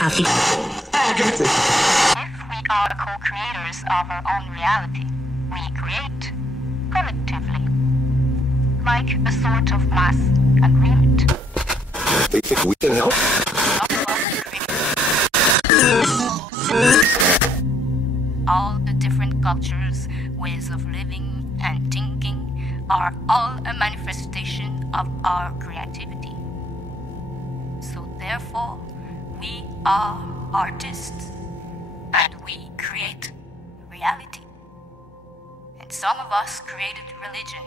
we are co-creators of our own reality, we create collectively, like a sort of mass agreement. They think we can help. All the different cultures, ways of living and thinking are all a manifestation of our creativity. So therefore, we are artists and we create reality. And some of us created religion.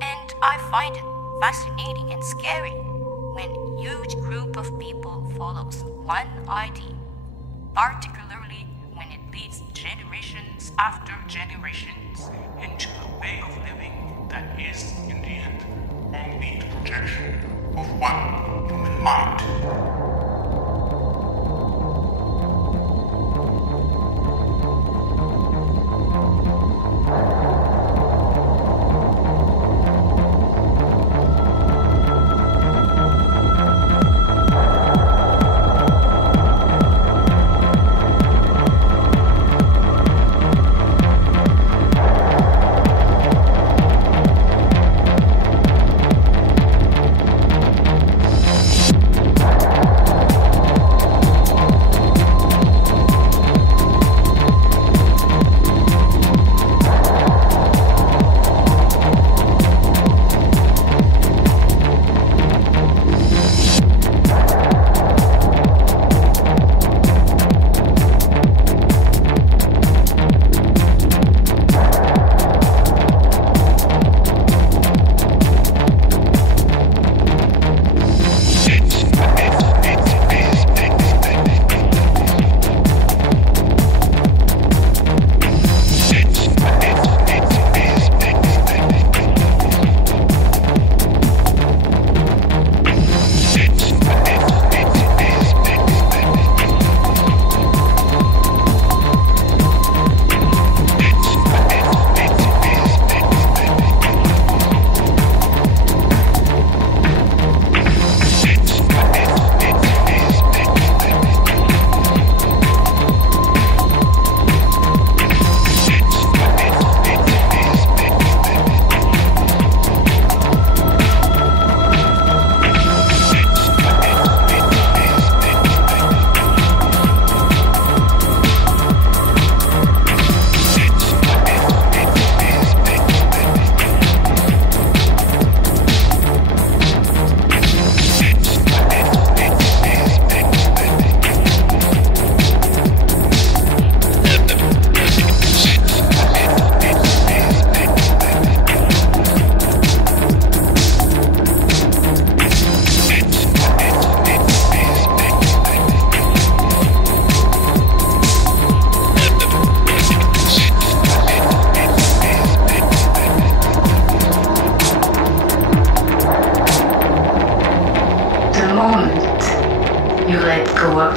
And I find it fascinating and scary when a huge group of people follows one idea, particularly when it leads generations after generations into a way of living that is, in the end, only the projection of one human mind.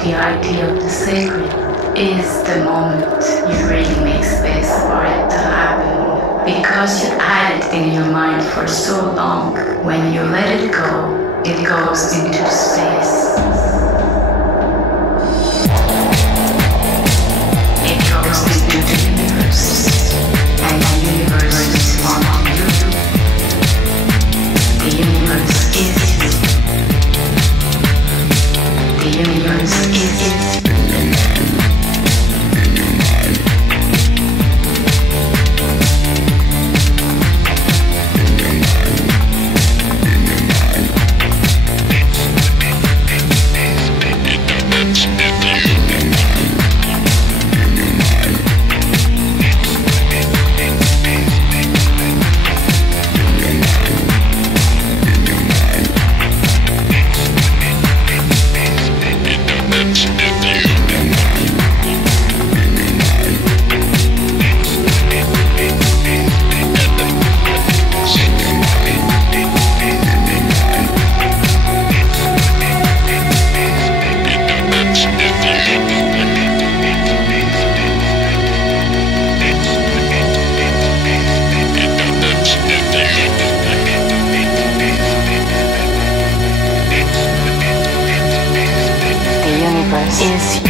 The idea of the sacred is the moment you really make space for it to happen. Because you had it in your mind for so long, when you let it go, it goes into space. It goes into the universe, and the universe is one of you. The universe is you. The universe is you. It's is